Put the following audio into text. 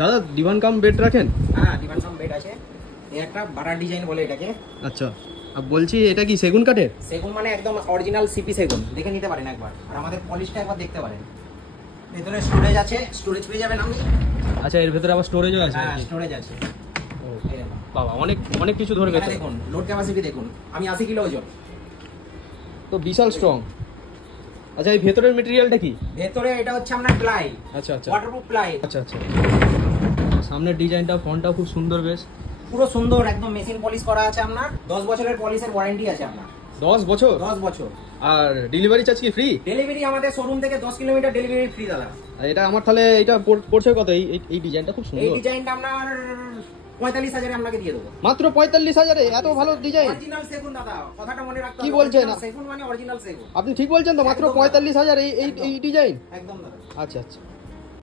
দাদা divan cum bed রাখেন? হ্যাঁ, ডিভান কাম বেড আছে। এই একটা বাটার ডিজাইন বলে এটাকে। আচ্ছা, আর বলছি এটা কি সেগুন কাঠের? সেগুন মানে একদম অরিজিনাল সিপি সেগুন, দেখে নিতে পারেন একবার, আর আমাদের পলিশটা একবার দেখতে পারেন। ভেতরে স্টোরেজ আছে, স্টোরেজ পেয়ে যাবেন আপনি। আচ্ছা, এর ভেতরে আবার স্টোরেজও আছে? হ্যাঁ, স্টোরেজ আছে। বাবা, অনেক অনেক কিছু ধরবে। দেখুন লোড ক্যাপাসিটি দেখুন, আমি 80 কিলো ওজন, তো বিশাল স্ট্রং। আচ্ছা, এই ভেতরের মেটেরিয়ালটা কি? ভেতরে এটা হচ্ছে আপনার প্লাই। আচ্ছা আচ্ছা, ওয়াটারপ্রুফ প্লাই। আচ্ছা আচ্ছা। সামনের ডিজাইনটা, ফন্টটাও খুব সুন্দর, বেশ পুরো সুন্দর, একদম মেশিন পলিশ করা আছে আপনার। 10 বছরের পলিশের ওয়ারেন্টি আছে আপনার। 10 বছর? 10 বছর। আর ডেলিভারি চার্জ কি ফ্রি? ডেলিভারি আমাদের শোরুম থেকে 10 কিলোমিটার ডেলিভারি ফ্রি দাদা। এটা আমার তাহলে এটা পড়ছে কত? এই ডিজাইনটা খুব সুন্দর। এই ডিজাইনটা আপনার 45,000 এ আপনাকে দিয়ে দেবো। মাত্র 45,000 এ? এত ভালো ডিজাইন! অরিজিনাল সেগুন দাদা, কথাটা মনে রাখতে হবে। কি বলছেন? সেগুন মানে অরিজিনাল সেগুন। আপনি ঠিক বলছেন তো? মাত্র 45,000 এই ডিজাইন? একদম দাদা। আচ্ছা আচ্ছা।